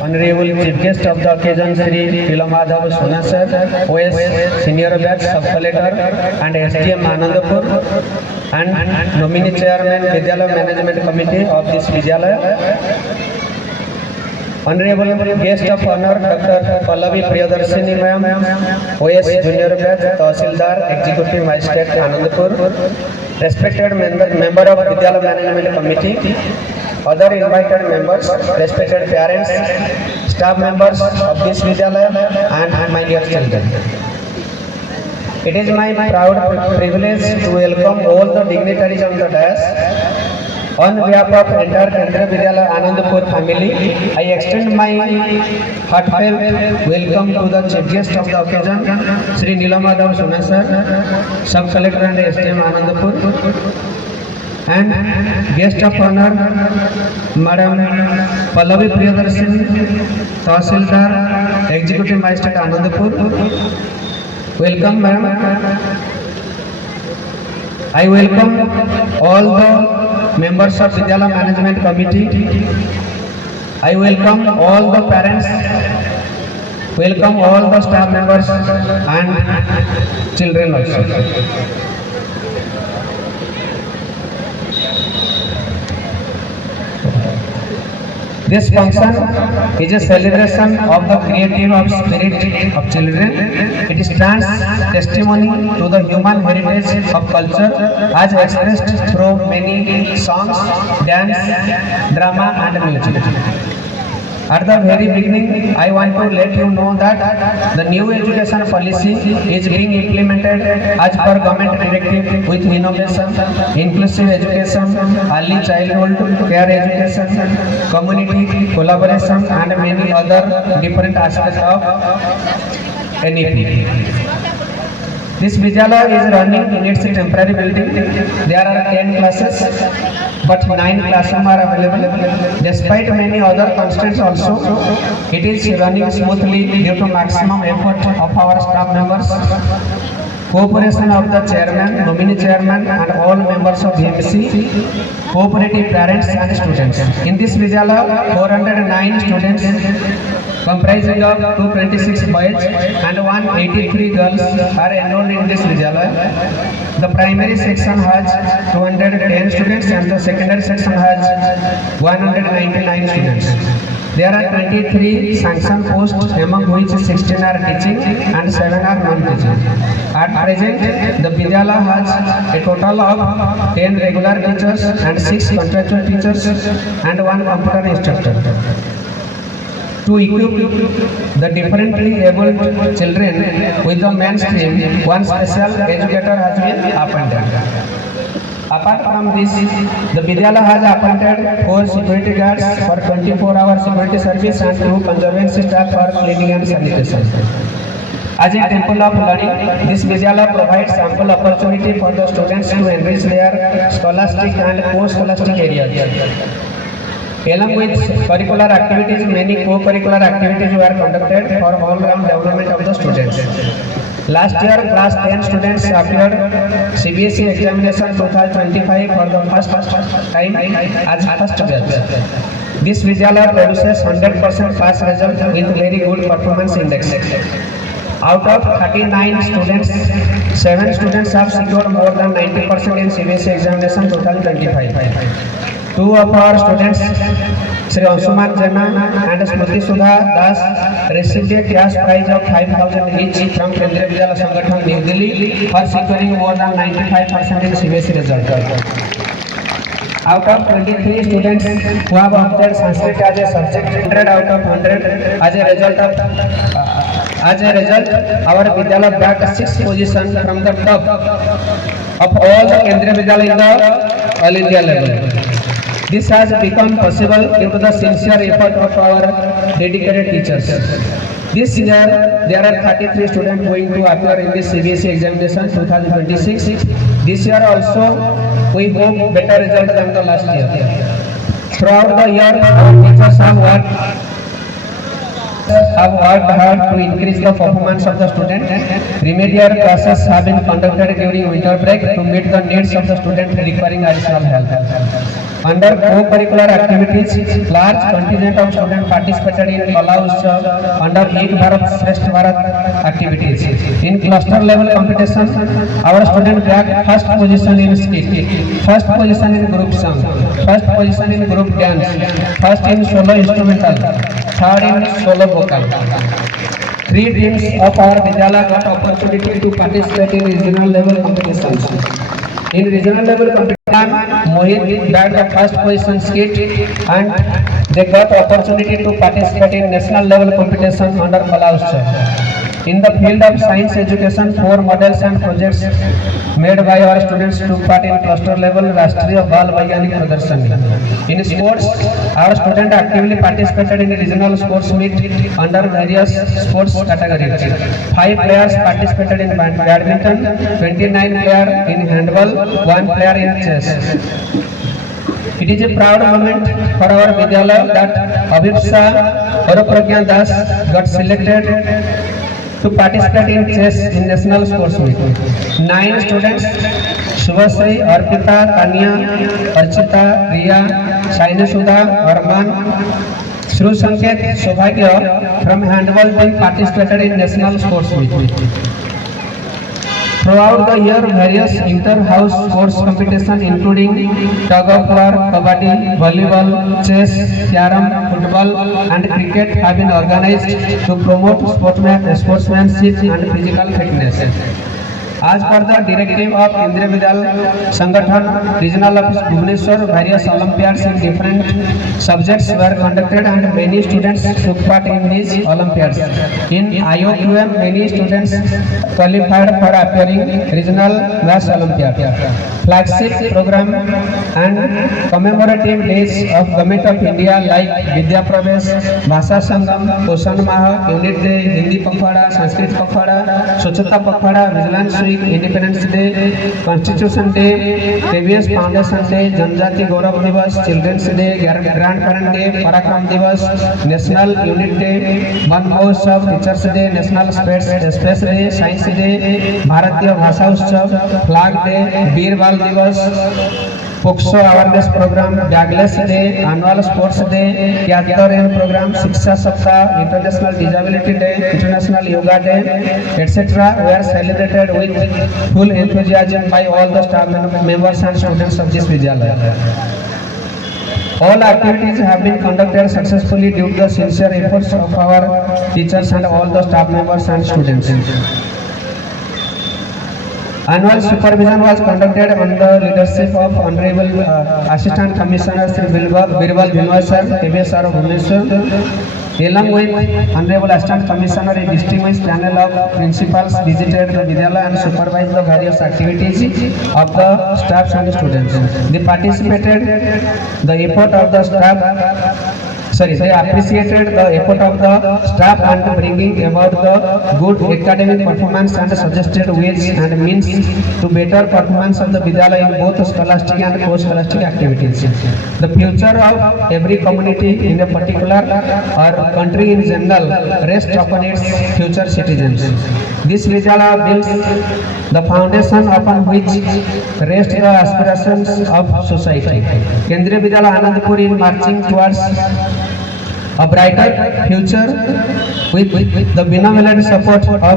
Honorable Chief Guest of the occasion, Sri Nilamadhav Sona Sir, OS Senior Batch Sub Collector and SDM Anandapur, and Nominee Chairman Vidyalaya Management Committee of this Vidyalaya. Honorable Guest of Honor Dr. Pallavi Priyadarshini Ma'am, OS Junior Batch Tahsildar Executive Magistrate Anandapur, respected member of Vidyalaya Management Committee, other invited members, respected parents, staff members of this Vidyalaya, and my dear children. It is my proud privilege to welcome all the dignitaries on the dais. On behalf of entire Kendriya Vidyalaya Anandapur family, I extend my heartfelt welcome to the Chief Guest of the occasion, Sri Nilamadhav Sona Sir, Sub Collector and SDM Anandapur, and Guest of Honor, Madam Pallavi Priyadarshini, Tahsildar, Executive Magistrate Anandapur. Welcome, Madam. I welcome all the members of Vidyalaya Management Committee. I welcome all the parents. Welcome all the staff members and children also. This function is a celebration of the creative spirit of children. It stands testimony to the human heritage of culture as expressed through many songs, dance, drama and music. At the very beginning, I want to let you know that the new education policy is being implemented as per government directive with innovation, inclusive education, early childhood care education, community collaboration and many other different aspects of NEP. This Vidyalaya is running in its temporary building. There are 10 classes, but 9 classrooms are available. Despite many other constraints also, it is running smoothly due to maximum effort of our staff members, cooperation of the chairman, nominee chairman and all members of VMC, cooperative parents and students. In this Vidyalaya, 409 students comprising of 226 boys and 183 girls are enrolled in this Vidyalaya. The primary section has 210 students and the secondary section has 199 students. There are 23 sanctioned posts, among which 16 are teaching and 7 are non-teaching. At present, the Vidyalaya has a total of 10 regular teachers and 6 contractual teachers and 1 computer instructor. To equip the differently abled children with the mainstream, one special educator has been appointed. Apart from this, the Vidyalaya has appointed 4 security guards for 24-hour security service and 2 conservancy staff for cleaning and sanitation. As a temple of learning, this Vidyalaya provides ample opportunity for the students to enrich their scholastic and post-scholastic areas. Along with curricular activities, many co-curricular activities were conducted for all-round development of the students. Last year, class 10 students appeared CBSE examination 2025 for the first time as first batch. This Vidyalaya produces 100% pass result with very good performance index. Out of 39 students, 7 students have secured more than 90% in CBSE examination 2025. 2 of our students, Sri Ansuman Jana and Smriti Sudha Das, received a cash prize of 5,000 each from Kendriya Vidyalaya Sangathan, New Delhi, for securing more than 95% in CBSE result. Out of 23 students who have opted Sanskrit as a subject, 100 out of 100 as a result, our Vidyalaya bagged 6th position from the top of all the Kendriya Vidyalaya in the All India level. This has become possible due to the sincere effort of our dedicated teachers. This year, there are 33 students going to appear in this CBSE examination 2026. This year also, we hope better result than the last year. Throughout the year, our teachers have worked hard to increase the performance of the student. Remedial classes have been conducted during winter break to meet the needs of the student requiring additional help. Under co-curricular activities, large contingent of students participated in Kala Utsav under Ek Bharat Shresth Bharat activities. In cluster level competition, our students bagged first position in skit, first position in group song, first position in group dance, first in solo instrumental, third in solo vocal. Three teams of our Vidyalaya got opportunity to participate in regional level competitions. In regional level competition, Mohit bagged the first position skit and they got opportunity to participate in national level competition under Kala Utsav. In the field of science education, 4 models and projects made by our students took part in cluster level Rashtriya Bal Vaigyanik Pradarshani. In sports, our students actively participated in regional sports meet under various sports categories. 5 players participated in badminton, 29 players in handball, 1 player in chess. It is a proud moment for our Vidyalaya that Abhipsa Arupragya Das got selected to participate in chess in national sports meet. 9 students, Shubhasri, Arpita, Tanya, Archita, Riya, Shaini Sudha, Arman, Shru Sanket, Sobhagya from handball team participated in national sports meet. Throughout the year, various inter-house sports competitions including tug of war, kabaddi, volleyball, chess, carom, football and cricket have been organized to promote sportsmanship and physical fitness. As per the directive of Kendriya Vidyalaya Sangathan, Regional Office Bhubaneswar, various Olympiads in different subjects were conducted and many students took part in these Olympiads. In IOQM, many students qualified for appearing Regional Maths Olympiad. Flagship program and commemorative days of Government of India like Vidya Pravesh, Bhasha Sangam, Poshan Maha, Unit Day, Hindi Pakhwada, Sanskrit Pakhwada, Swachhata Pakhwada, Vigilance Week, Independence Day, Constitution Day, KVS Foundation Day, Janjati Gaurav Divas, Children's Day, Grandparent Day, Parakram Divas, National Unit Day, Van Mahotsav, Teachers Day, National Space Day, Science Day, Bharatiya Bhasha Utsav, Flag Day, Veer Bal Divas, Pokso Awareness Program, Bagless Day, Annual Sports Day, Kyatkaran Program, Shiksha Saptah, International Disability Day, International Yoga Day, etc. were celebrated with full enthusiasm by all the staff members and students of this Vidyalaya. All activities have been conducted successfully due to the sincere efforts of our teachers and all the staff members and students. Annual supervision was conducted under the leadership of Honorable Assistant Commissioner Sri Birbal Binoy Sir, KBSR of Bhubaneswar. Along with Honorable Assistant Commissioner, a distinguished panel of principals visited the Vidyalaya and supervised the various activities of the staffs and students. They participated the effort of the staff. They appreciated the effort of the staff and bringing about the good academic performance and suggested ways and means to better performance of the Vidyalaya in both scholastic and post-scholastic activities. The future of every community in a particular or country in general rests upon its future citizens. This Vidyalaya builds the foundation upon which rest the aspirations of society. Kendriya Vidyalaya Anandpur is marching towards a brighter future with the benevolent support of